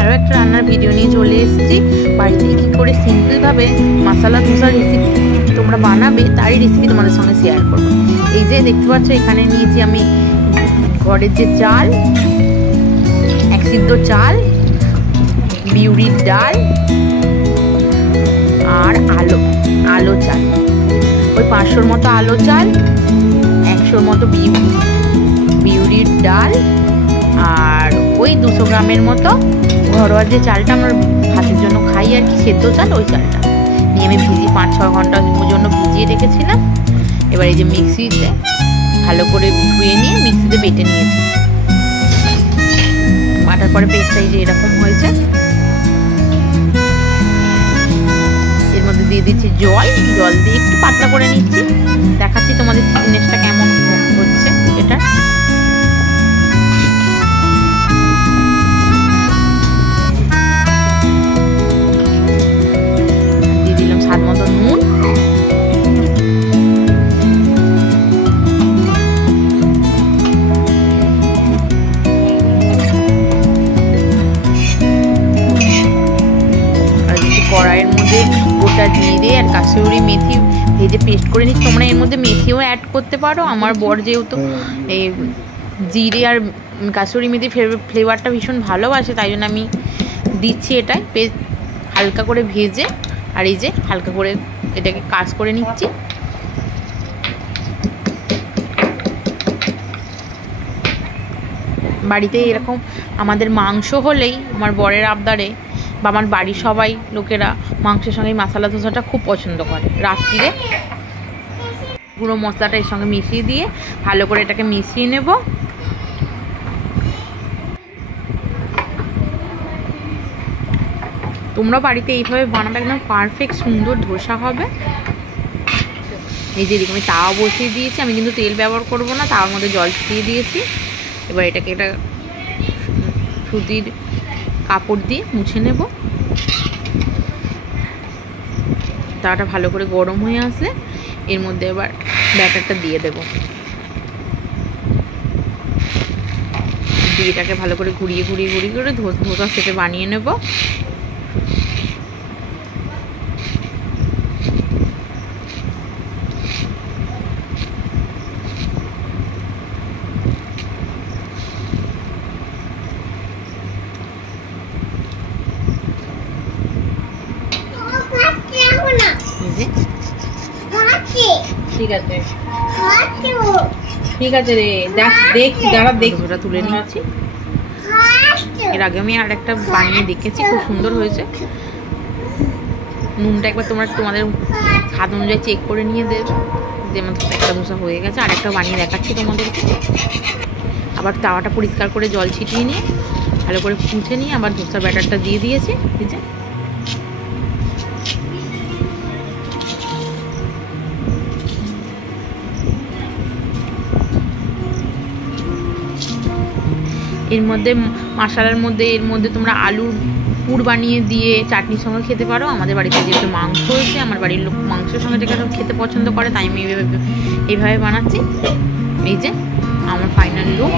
আরও একটা রান্নার ভিডিও নিয়ে চলে এসেছি। বাড়িতে কী করে সিম্পলভাবে মশলা ধোসার রেসিপি তোমরা বানাবে তারই রেসিপি তোমাদের সঙ্গে শেয়ার করবো। এই যে দেখতে পাচ্ছ এখানে নিয়েছি আমি ঘরের যে চাল, এক সিদ্ধ চাল, বিউলির ডাল আর আলো চাল। ওই 500-র মতো আলো চাল, 100-র মতো বিউলির ডাল আর ওই 200 গ্রামের মতো ঘরোয়া যে চালটা আমরা ভাতের জন্য খাই আর কি, সেদ্ধ চাল, ওই চালটা নিয়ে আমি 5-6 ঘন্টার জন্য ভিজিয়ে রেখেছিলাম। এবার এই যে মিক্সিতে ভালো করে ধুয়ে নিয়ে মিক্সিতে বেটে নিয়েছি। বাটার পরে পেস্টটা এই যে এরকম হয়েছে। এর মধ্যে দিয়ে দিচ্ছি জল দিয়ে একটু পাতলা করে নিচ্ছি। দেখাচ্ছি তোমাদের থিকনেসটা কেমন হচ্ছে এটা। দিয়ে দিলাম স্বাদ মতো নুন, কড়াইয়ের মধ্যে গোটা জিরে আর কাসুরি মেথি ভেজে পেস্ট করে নিচ্ছি। তোমরা এর মধ্যে মেথিও অ্যাড করতে পারো। আমার বর যেহেতু এই জিরে আর কাসুরি মেথি ফ্লেভারটা ভীষণ ভালোবাসে, তাই জন্য আমি দিচ্ছি এটাই হালকা করে ভেজে। আর এই যে হালকা করে এটাকে কাজ করে নিচ্ছি। বাড়িতে এরকম আমাদের মাংস হলেই আমার বরের আবদারে বা আমার বাড়ির সবাই লোকেরা মাংসের সঙ্গে মশলা ধোসাটা খুব পছন্দ করে। রাত্রিরে পুরো মশলাটা এর সঙ্গে মিশিয়ে দিয়ে ভালো করে এটাকে মিশিয়ে নেব। তোমরা বাড়িতে এইভাবে বানাবে, একদম পারফেক্ট সুন্দর ধোসা হবে। এই যে এরকম আমি তাওয়া বসিয়ে দিয়েছি, আমি কিন্তু তেল ব্যবহার করব না, তাওয়ার মধ্যে জল ছিটিয়ে দিয়েছি। এবার এটাকে একটা সুতির কাপড় দিয়ে মুছে নেব। তাওয়াটা ভালো করে গরম হয়ে আসলে এর মধ্যে এবার ব্যাটারটা দিয়ে দেব। দিয়ে এটাকে ভালো করে ঘুরিয়ে ধোসা শেপে বানিয়ে নেব। ঠিক আছে রে, দেখছি দাঁড়া, ওটা তুলে নিচ্ছি। এর আগে আমি আর একটা বানিয়ে দেখেছি, খুব সুন্দর হয়েছে। নুনটা একবার তোমাদের স্বাদ অনুযায়ী চেক করে নিয়ে দেবে। যেমন একটা ধোসা হয়ে গেছে, আর একটা বানিয়ে দেখাচ্ছি তোমাদেরকে। আবার তাওয়াটা পরিষ্কার করে জল ছিটিয়ে নিয়ে ভালো করে মুছে নিয়ে আবার ধোসার ব্যাটারটা দিয়ে দিয়েছি। এই যে এর মধ্যে মশলার মধ্যে এর মধ্যে তোমরা আলুর পুর বানিয়ে দিয়ে চাটনির সঙ্গে খেতে পারো। আমাদের বাড়িতে যেহেতু মাংস হয়েছে, আমার বাড়ির লোক মাংসের সঙ্গে এটা খেতে পছন্দ করে, তাই আমি এইভাবে বানাচ্ছি। এই যে আমার ফাইনাল লুক।